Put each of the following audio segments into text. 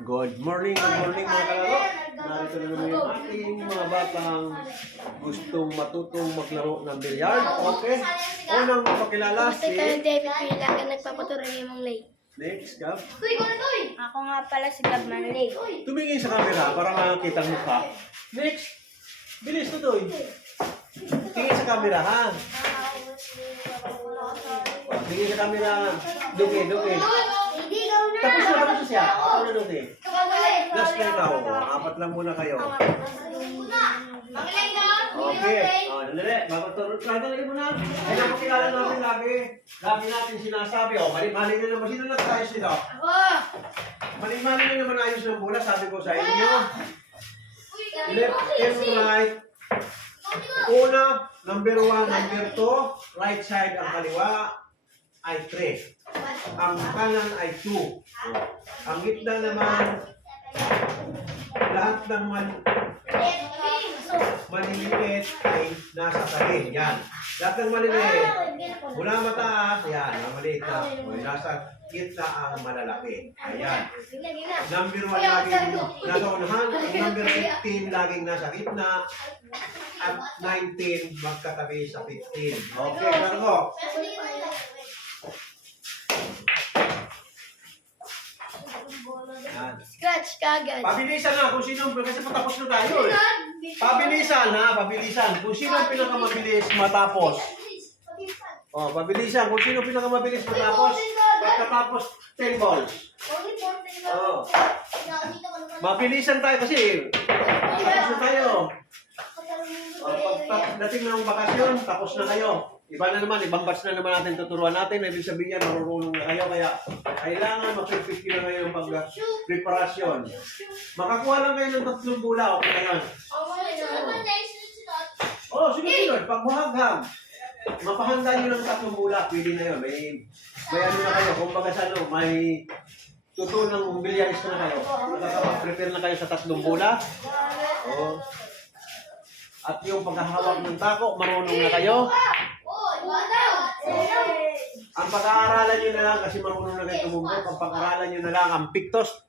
Good morning mga kalaro. Narito na naman yung ating mga batang gustong matutong maglaro ng bilyar. Okay? Unang pakilala si... Ito yung pipila ka nagpapatuloy mong lay. Next, Gab. Ako nga pala si Gab Manlay. Tumingin sa camera para makakita ang mukha. Next. Bilis na doon. Tingin sa camera, ha? Tingin sa camera. Dugi. Tapos na siya. Ako na dugi. Last na ikaw. Apat lang muna kayo. Okay. Dali. Mapatulog ka. Dali mo na. Ay, napakilala natin lagi. Lagi natin sinasabi. Mali-mali na naman. Sino lang tayo sila? Mali-mali na naman ayos ng bola. Sabi ko sa inyo. Left and right. Una, number 1, number 2. Right side ang kaliwa ay 3. Ang kanan ay 2. Ang gitna naman, lahat ng maliliit ay nasa tabi. Yan. Lahat ng maliliit, mula mataas, yan, ang maliit na. Nasa gitna ang malalaki. Ayan. Number 1 laging nasa unahan. Ang number 15 laging nasa gitna. At 19 magkatabi sa 15. Okay, Marco. Scratch kagad. Pabilisan na kung sino, kasi patapos na tayo eh. Pabilisan. Kung sino ang pinakamabilis matapos. Pabilisan. Kung sino pinakamabilis matapos. Pagkatapos 10 balls. Mabilisan tayo kasi. Tapos na tayo. Pagdating ng bakasyon, tapos na kayo. Iba na naman, ibang batch na naman natin tuturuan natin. Ibig sabihin yan, marunong na kayo. Kaya kailangan mag-perfect na kayo ng pag-preparasyon. Makakuha lang kayo ng 3 bula. Okay na yan. Sunod. Pagbuhagham. Mapahanda nyo ng 3 bula. Pwede na yun. May ano na kayo. Kung baga sa may tutunang bilyarista na kayo. Prepare na kayo sa 3 bula. At yung paghahawak ng tako, marunong na kayo. Ang pag-aaralan nyo na lang, kasi marunong na kayo tumumbok, ang pag-aaralan nyo na lang ang pictos,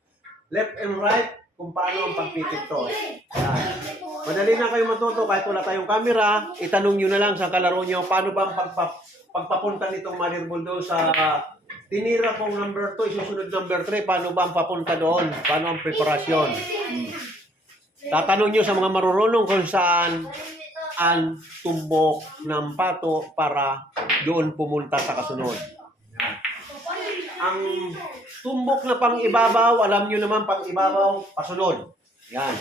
left and right, kung paano ang pagpipictos. Madali na kayo matuto, kahit wala tayong camera, itanong nyo na lang sa kalaro nyo, paano ba ang pagpapunta nitong motherboard doon sa tinira kong number 2, isusunod number 3, paano ba ang papunta doon? Paano ang preparasyon? Tatanong nyo sa mga marurunong kung saan ang tumbok ng pato para doon pumunta sa kasunod. Ang tumbok na pang-ibabaw, alam nyo naman pang-ibabaw, pasunod. Yan.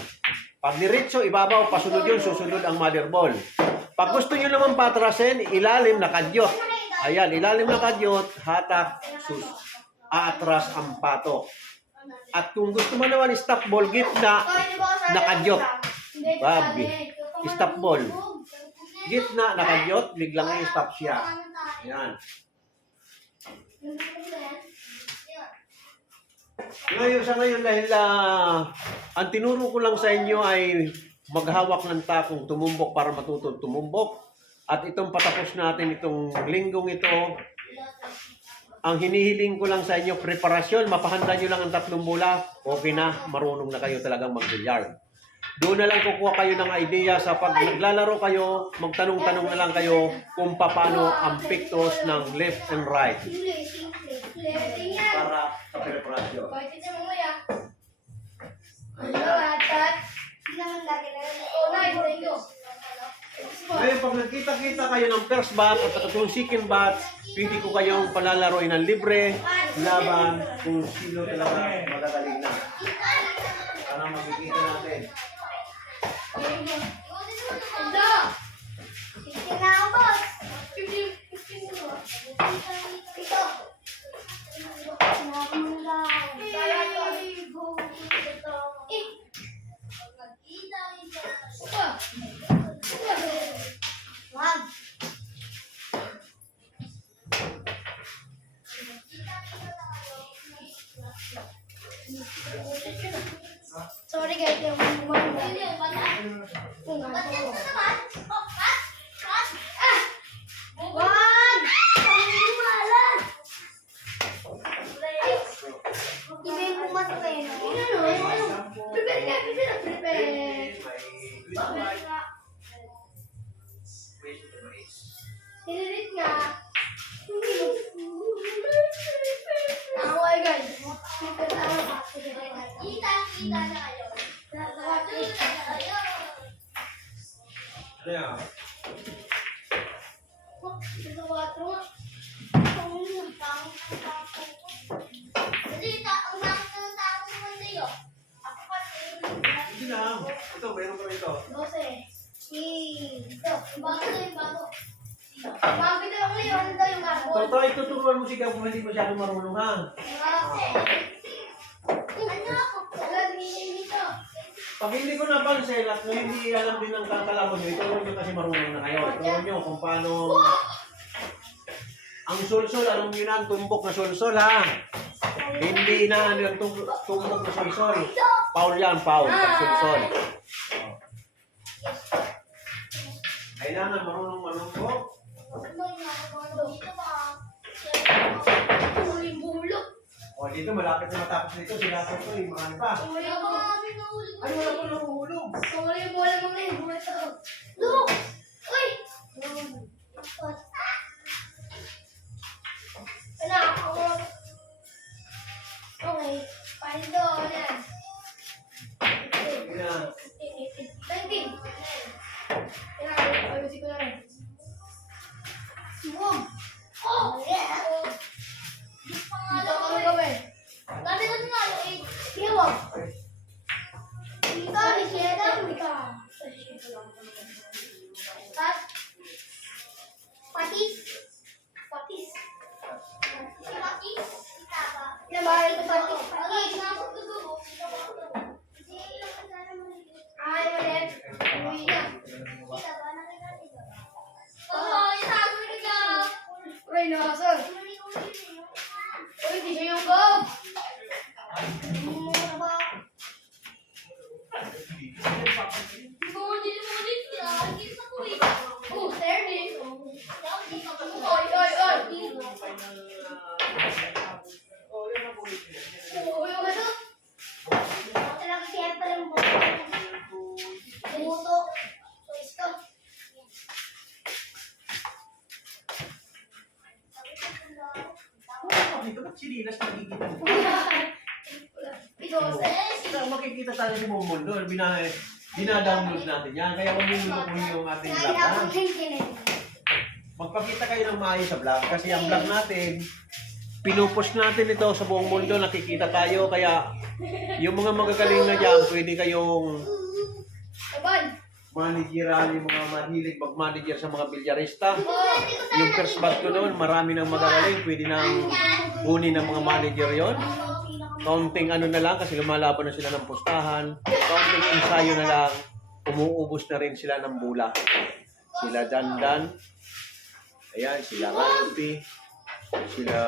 Pag diretso, ibabaw, pasunod yun, susunod ang mother ball. Pag gusto nyo naman patrasin, ilalim na kadyot. Ayan, ilalim na kadyot, hatak, aatras ang pato. At kung gusto mo naman stop ball, gitna, nakadyot. Babi. Stop ball. Gitna, nakadyot, biglang i-stop siya. Ayan. Ngayon dahil ang tinuro ko lang sa inyo ay maghawak ng takong tumumbok para matutong tumumbok. At itong patapos natin itong linggong ito, ang hinihiling ko lang sa inyo, preparasyon, mapahanda nyo lang ang 3 bola, okay na, marunong na kayo talagang mag-bilyard. Doon na lang kukuha kayo ng idea sa pag naglalaro kayo, magtanong-tanong na lang kayo kung paano ang pictos ng left and right. Para sa preparasyon. Ngayon, pag nagkita-kita kayo ng first bat at yung second bat, pwede ko kayong palalaroin ng libre, laban, kung sino talaga magagaling na. Para makikita natin. Sorry guys, yung Ibig pumasok kayo. May Christmas. Sinirit nga. Ako ay guys. Kita na kayo. Ano yan? Sa 4 nga. Hindi lang. Ito, meron pa rito. 12. Ito. Bago na yung bago. Bago ito ang leon. Ito yung bago. Toto, ituturuan mo siya kung hindi masyadong marunong ha. Pag hindi ko napansin at hindi alam din ng kakalaman nyo, ituro nyo kasi marunong na kayo. Ituro nyo kung paano ang sulsol, alam nyo na ang tumbok na sulsol ha. Hindi na ano yung tumbok na sulsol. Paul yan, Paul, pag sulsol. Kailangan marunong manungkok. O dito, malapit na matapos nito. Sila ko ito, marami pa. Ay, wala pa nahuhulog. Okay, palido na. Sige na. 19. Ayusin ko na rin. Boom! Oh! Yeah! Dito ka na gawin. Dati ko nga yung 8. Iwa. Dito, ni Sheda. Patis. Patis. Patis. Nabahay ko patis. Patis. Ay, ulit. Uwi na. Uy, nakasal. Uy, di siya yung gog. Oh, service. Oy, oy, oy. Uy, yung gato. Talaga siyempre yung buto. Ito. Dito ba't sinilas nakikita? Ito, Makikita tayo sa buong mundo. Dina-download natin yan. Kaya kung ko yung ating vlog. Ha? Magpakita kayo ng maayos sa vlog. Kasi ang vlog natin, pinupost natin ito sa buong mundo. Nakikita tayo. Kaya yung mga magagaling na dyan, pwede kayong managerial, yung mga mahilig mag-manager sa mga bilyarista. Yung first batch ko noon, marami nang magagaling. Pwede nang kunin ng mga manager yon. Kaunting ano na lang kasi lumalaban na sila ng pustahan. Kaunting ensayo na lang, umuubos na rin sila ng bula. Sila Dandan, ayan, sila Rampi, sila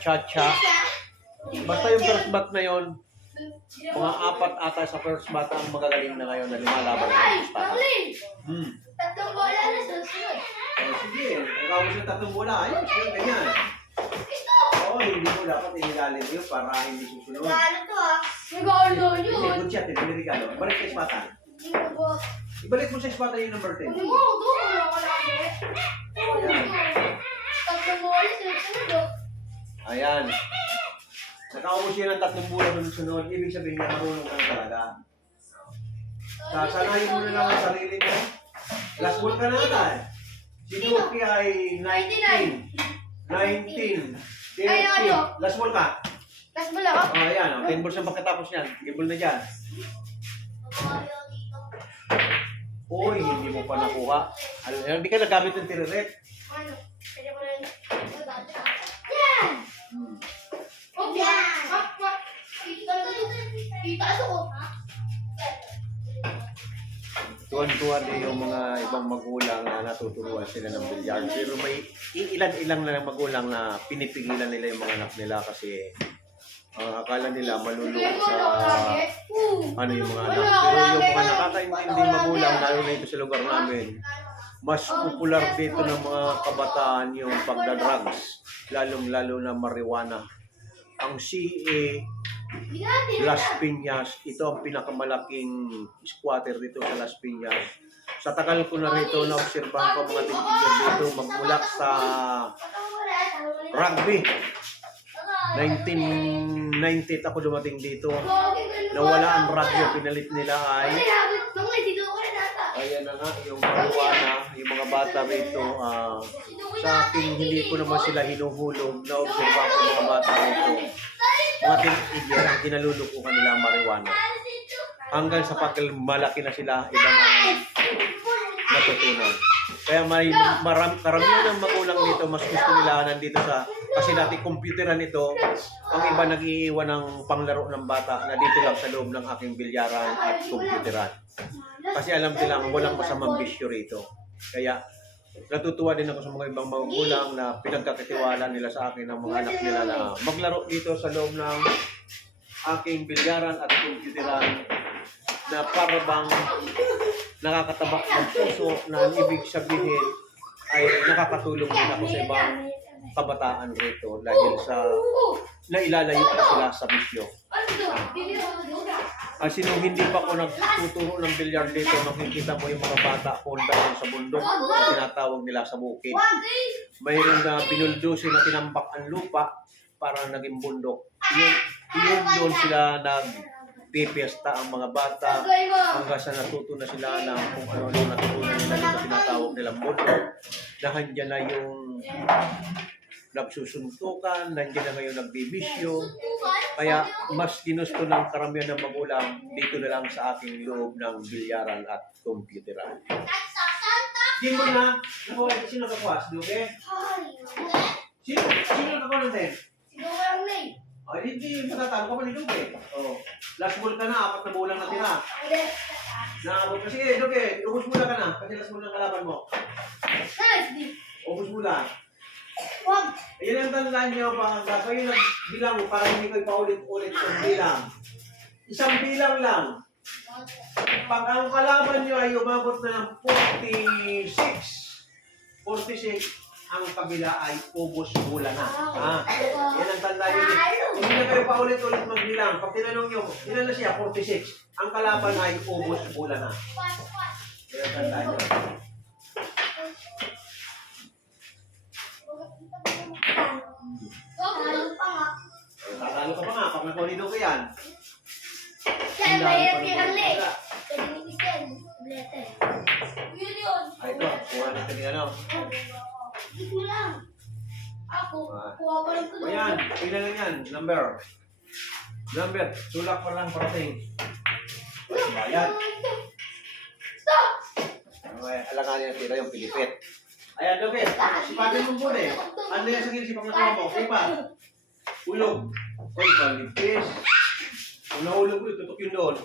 Chacha. Basta yung first bat na yon, mga 4 ata sa first bat ang magagaling na ngayon na lumalaban ng pustahan. Tatlong bola na susunod. Sige, kung kamo sa 3 bola, ayun, ganyan. Oo, hindi mo dapat inigalin yun para hindi susunod. Ano to ah? Regalo Hindi, yun. good shot, hindi regalo. Ibalik sa ispatan. Ibalik mo sa ispatan yung number 10. Doon ako lagi. Tatlong bola susunod. Ayan. Nakaubos yun ng 3 bulan ng sunod. Ibig sabihin niya, marunong ka na talaga. Sasanayin mo na lang ang sarili mo. Last ball ka na ata eh. Si Nuki ay 19. 19. 30. Last ball ka. Last bola ako. Oh, ayan. 10 balls ang pagkatapos niyan. 10 ball na dyan. Uy, hindi mo pa nakuha. Ano, hindi ka nagamit ng tiriret. Ano? Pwede ko rin. Yan! Oh, yan! Kita ako. Tuwan-tuwa din yung mga ibang magulang na natuturuan sila ng bilyar. Pero may ilan-ilang na magulang na pinipigilan nila yung mga anak nila kasi akala nila malulungkot sa ano yung mga anak. Pero yung mga nakakaintinding magulang, lalo na ito sa lugar namin, mas popular dito ng mga kabataan yung pagdadrugs, lalong-lalo na marijuana. Ang CA, Las Piñas. Ito ang pinakamalaking squatter dito sa Las Piñas. Sa tagal ko na rito, na-obserbahan ko ang mga tigigyan dito magmula sa rugby. 1990 ako dumating dito. Nawala ang rugby, pinalit nila ay ayan na nga, yung marijuana, yung mga bata rito. Sa akin, hindi ko naman sila hinuhulog. Na-obserbahan ko yung mga bata rito. Mga tigigyan ang kinalulukuhan nila ang marijuana. Hanggang sa pagmalaki na sila, iba na natutunan. Kaya may karamihan ng magulang dito, mas gusto nila nandito sa, kasi dati computeran ito, ang iba nag-iiwan ng panglaro ng bata na dito lang sa loob ng aking bilyaran at computeran. Kasi alam nilang walang masamang bisyo rito. Kaya natutuwa din ako sa mga ibang magulang na pinagkakatiwala nila sa akin ng mga anak nila na maglaro dito sa loob ng aking bilyaran at computeran na para bang nakakatabak ng puso na ang ibig sabihin ay nakakatulong din ako sa ibang kabataan rito dahil sa nailalayo na sila sa bisyo. Sino hindi pa ako nagtuturo ng bilyar dito, makikita mo yung mga bata punta sa bundok na tinatawag nila sa bukid. Mayroon na binuldusin na tinambak ang lupa para naging bundok. Yun sila nagpipiesta ang mga bata hanggang sa natuto na sila ng kung ano natutunan nila sa tinatawag nilang bundok. Nahandyan na yung nagsusuntukan, nandiyan na ngayon nagbibisyo. Kaya mas ginusto ng karamihan ng magulang dito na lang sa aking loob ng bilyaran at computeran. Di mo na, sino nakakuha? Si Duque? Sino nakakuha natin? Ay, hindi, matatalo ka pa ni Duque. Last ball ka na, 4 na bulang na tira. Naabot ka. Sige, Duque, ubus mula ka na. Kasi last ball ng kalaban mo. Ubus mula. Ayan ang tandaan nyo, kayo nagbilang para hindi kayo paulit-ulit ang bilang. Isang bilang lang. Pag ang kalaban nyo ay umabot na ng 46, ang kabila ay ubos bula na. Yan ang tandaan nyo. Hindi na kayo paulit-ulit magbilang. Pag tinanong nyo, ilan na siya? 46. Ang kalaban ay ubos bula na. Yan ang tandaan nyo. Tatalo ka pa nga, pag nakuha ni Duque yan. Ay, ito, kuha natin ni ano. O yan, tingnan lang yan, number, tulak pa lang parating. Bayad. Alanganin ang tira yung pilipit. Ayan, Duque, sipatin mo muna eh. Ano yan sa ginisipang nakuha mo? Sipa. Ulog. Uy, balipis. Kung nahulog ko, tutok yun doon.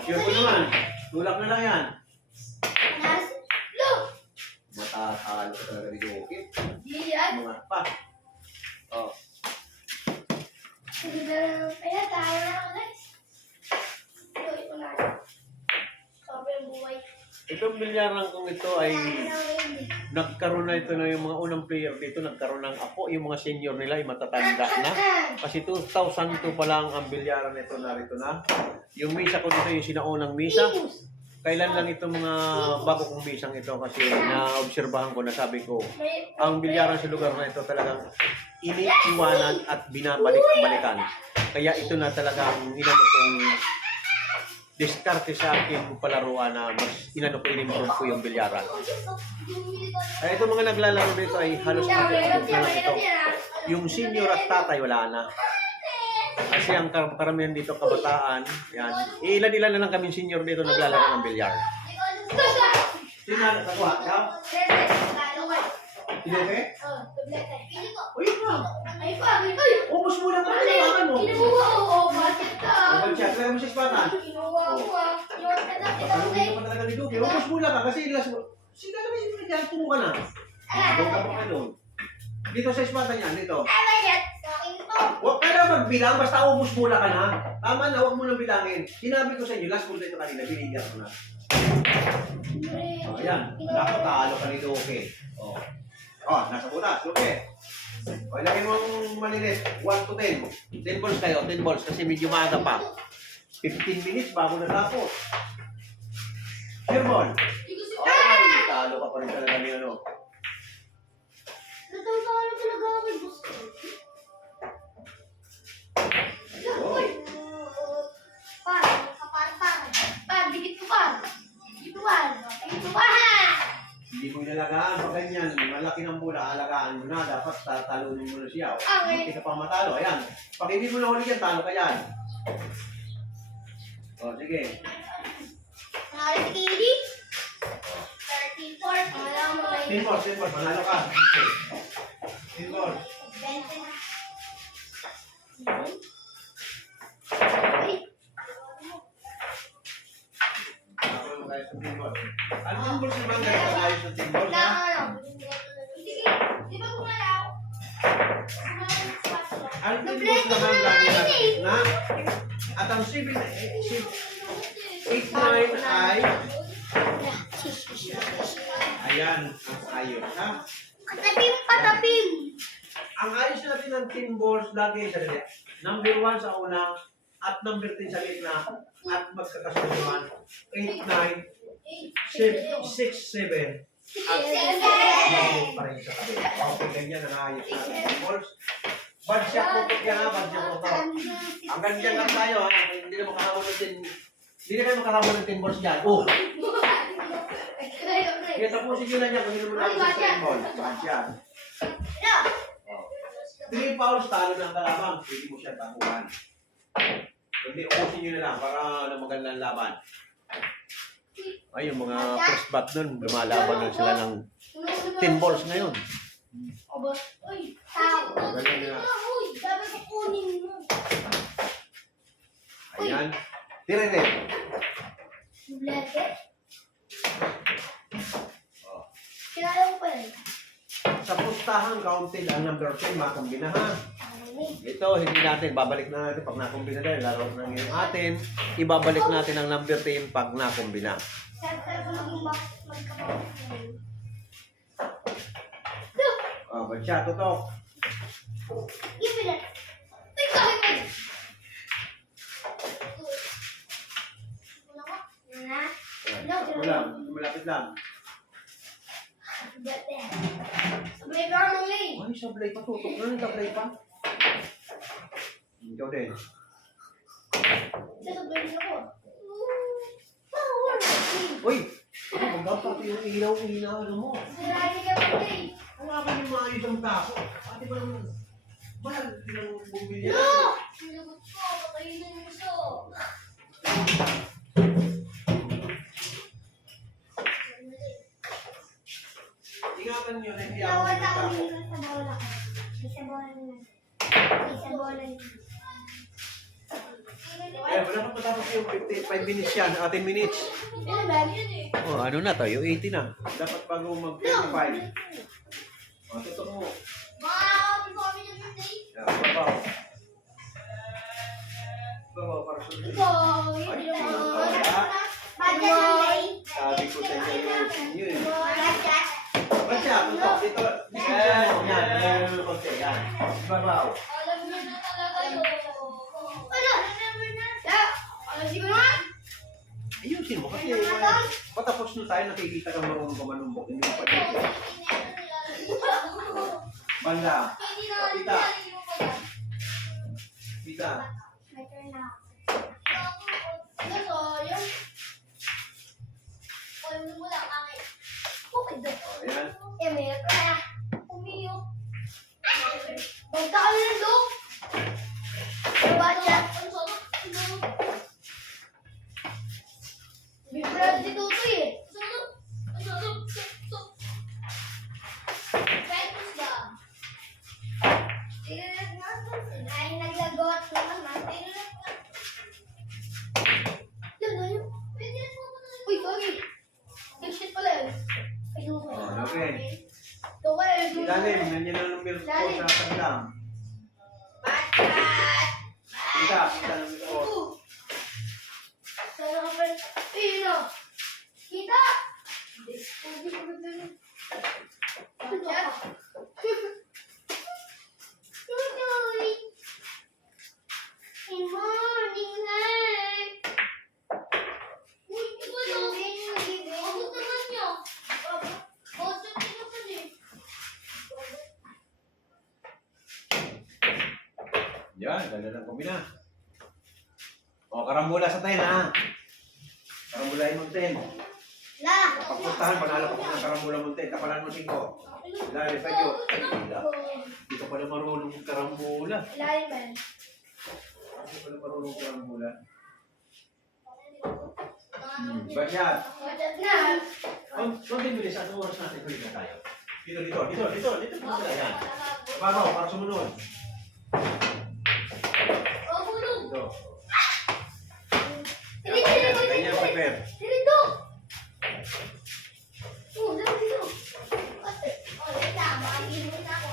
Sure ko naman. Tulak na lang yan. Matatalo ka talaga ni Duque. Mga pa. Itong bilyaran kong ito ay nagkaroon na ito na yung mga unang player dito, nagkaroon ng apo, yung mga senior nila ay matatanda na. Kasi 2002 pa lang ang bilyaran nito narito na. Yung misa ko dito yung sinaunang misa. Kailan lang itong mga bago kong misang ito kasi na-obserbahan ko, nasabi ko, ang bilyaran sa lugar na ito talagang iniiwanan at binabalik-balikan. Kaya ito na talagang inano kong diskarte sa aking palaruan na mas inano ko, in-improve ko yung bilyaran. Kaya itong mga naglalaro dito ay halos kapit-kapit na lang ito. Yung senior at tatay wala na. Kasi ang karamihan dito kabataan, yan. Ilan-ilan na lang kaming senior dito naglalaro ng bilyar. Sino na nakakuha? Ikaw? Duque? Uy, pa! Ubus mo lang pa ang mo. Mag-chat lang mo sa ispatan. Patalungin ka pa talaga ni Duque. Ubus mo lang ka kasi last mo. Sige naman yung naglalaro ka na. Doon ka pa ka doon. Dito sa ispatan yan, dito. Huwag ka na magbilang, basta ubus mula ka na. Tama na, huwag mo nang bilangin. Sinabi ko sa inyo, last ball dito kanina, binigyan ko na. Ayan, nakatalo ka ni Duque. Nasa butas, Duque. O, ilagay mo ang malinis. 1 to 10. 10 balls kayo. 10 balls kasi medyo maaga pa. 15 minutes bago natapos. Clear ball. Ay, talo ka pa rin talaga ni ano. Natutulog talaga ako kay boss. Oy. Dikit ko pa. Dikit ko pa. Dikit ko pa. Hindi mo inalagaan pag ganyan. Malaki ng bola, alagaan mo na. Dapat talunin mo na siya. Okay. Hindi ka pa matalo. Ayan. Pag hindi mo nahuli yan, talo ka yan. O, sige. Nangyari si Katie? 34. Alam mo na 10 balls, 10 balls. Manalo ka. 10 balls. 20 na. Ako yung kaya sa 10 balls. Ano ang balls naman kaya tayo sa 10 balls, ha? Sige, di ba gumalaw? Ang 10 balls naman lagi na. At ang 7, 8, 9 ay... Ayan, ang ayos, ha? Patapim, patapim. Ang ayos natin ng 10 balls lagi sa dali. Number 1 sa una, at number 10 sa gitna, at magkakasunduan. 8, 9, 6, 7, at 8 pa rin sa tabi. Okay, ganyan ang ayos natin. 10 balls. Bad shot po po yan, ha? Bad shot po to. Ang ganyan lang tayo, ha? Hindi na makahabol ng 10. Hindi na kayo makahabol ng 10 balls dyan. Oh! Kaya tapusin nyo na niya kung hindi mo natin sa 10 balls. Bad shot. 3 fouls, talo ng kalabang. Pwede mo siya takuhan. Hindi, upusin nyo na lang para magandang laban. Ay, yung mga first bat nun, lumalaban na sila ng 10 balls ngayon. Uy, tao. Ganyan na. Uy, dapat ko kunin mo. Ayan. Tire-ret. Blete. Oh. Kinala ko pa rin. Sa pustahan, counted ang number 10, makumbina ha. Ito, hindi natin, babalik na natin pag nakumbina dahil laro na ngayon atin, ibabalik natin ang number 10 pag nakumbina. Siyempre ko naging magkapapit. Oh, ba't siya, tutok? Give me that. Ay, kahit mo. Ako lang, malapit lang. Sablay ka lang lang eh. Ay, sablay pa, tutok na, sablay pa. Ikaw din. Sablay din ako. Power. Uy! Ano, magdapat yung ilaw-ilaw, ano mo? Sarali ka pa eh. Ang ako yung maayos ang tako. Pati ba naman, mahal ng bumbilya? No! Sinagot ko, patayin mo gusto. Ingatan nyo na hindi ako Nawala ako tako. dito sa bola ko. Isa bola na. Isa bola na. Eh, wala pa patapos yung 5 minutes yan, 10 minutes. Ano ba? Yun eh. Oh, ano na tayo? 80 na. Dapat bago mag-25. Oh, tutok mo. Mga kami ng birthday. Babaw. Babaw para sa Ikaw, yun naman. Budget ng day. Sabi ko sa inyo yung inyo eh. Budget. Ba't siya? Tutok. Dito. Yan. Yan. Okay, yan. Babaw. Alam niyo na talaga yun. Ano? Alam niyo na? Ayusin mo kasi patapos na tayo nakikita kang marunong ka manumbok. Hindi mo pa dito. Banda. Hindi na Kita. Kita. My turn na. Ano to? Yung... Ano mo lang kami. Okay daw. Oh, yan. Eh, may na. Umiyok. Magkakaroon ng look. Budget. May brand si Tutoy eh. Ay, naglagot naman natin. Uy, sorry. Nag-shit pala yun. Ay, duko. Oh, okay. Duko eh. Ilalim. Ganyan ang numero ko sa taglam. Batat! Kita. Kita ng numero ko. Sana ka pa rin. Ayun o. Kita! Hindi ko na dun. Batat! Yan, ganda ng kumbina. O, karambula sa 10 ha. Karambulahin mo 10. La. Pagpuntahan, panalo ko ng karambula mo 10. Kapalan mo 5. Ilalim sa iyo. Hindi ka pala marunong karambula. Ilalim ba? Hindi ka pala marunong karambula. Ba't yan? Matat na. Huwag din bilis. Anong oras natin? Kulit na tayo. Dito. Dito yan. Babaw, para sumunod. Oh, bulog. Dito. Dito. Ganyan, prepare. Dito. Oh, dito. Oh, tama. Hindi mo na ako.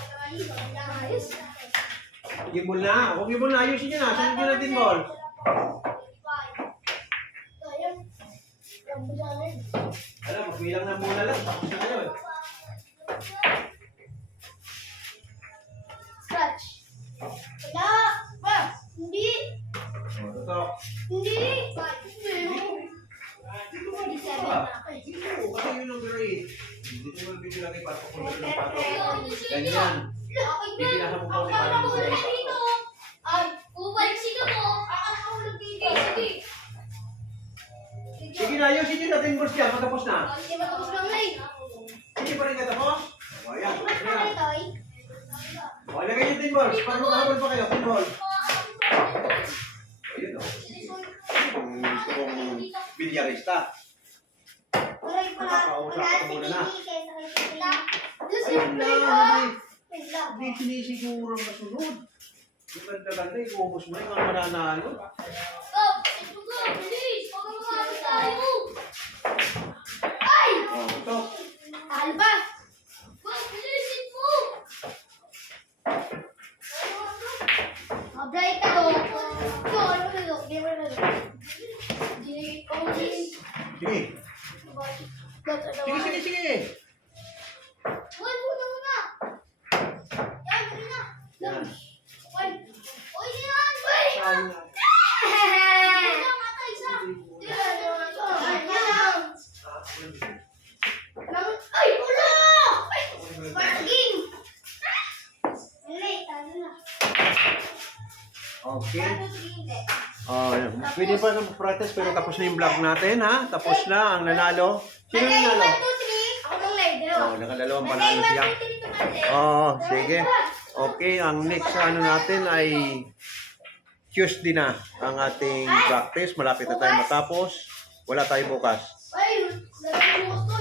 Ayos. Gimbal na. Huwag gimbal na. Ayusin nyo na. Sunod nyo natin, ball. Alam, magbilang na muna lang. Tapos na kayo eh. Scratch. Wala. Ba? Hindi. O, tutok. Hindi. Hindi. 7 na ako eh. Dito, kasi yun ang grade. Dito mo bigyan lagi para pakulay ng pato. Ganyan. Bibinahan mo pa dito. Ay, bubalik sila mo. Ako dito. Sige. Sige na, ayusin nyo natin balls yan. Matapos na. Hindi ba tapos lang na eh? Hindi pa rin katapos? O, ayan. Mas na ito eh. O, ilagay nyo tin balls. Para makahabol pa kayo. Tin ball. Ayun o. Gusto kong bilyarista. Aray pa. Nakakausap ko muna na. Ayun Ayun na. Hindi sinisiguro ang masunod. Yung ganda-ganda, iubos mo yung mga mananalo. Ay! O, tutok. Alba! Abray ka to. Ito, ano ka to? Game na to. Sige. Sige. Uy, muna. Yan, muna. Yan. Uy, yan. Uy! Sayang na. Ay, wala! Margin! Okay. Pwede pa na practice pero tapos na yung vlog natin ha. Tapos na ang nanalo. Sino nanalo? 1, 2, 3. Ako nang live. Oh, nakadalawang panalo siya. Oo, sige. Okay, ang next ano natin ay Tuesday na ang ating practice. Malapit na tayo matapos. Wala tayo bukas. Ay, nalagay mo ko.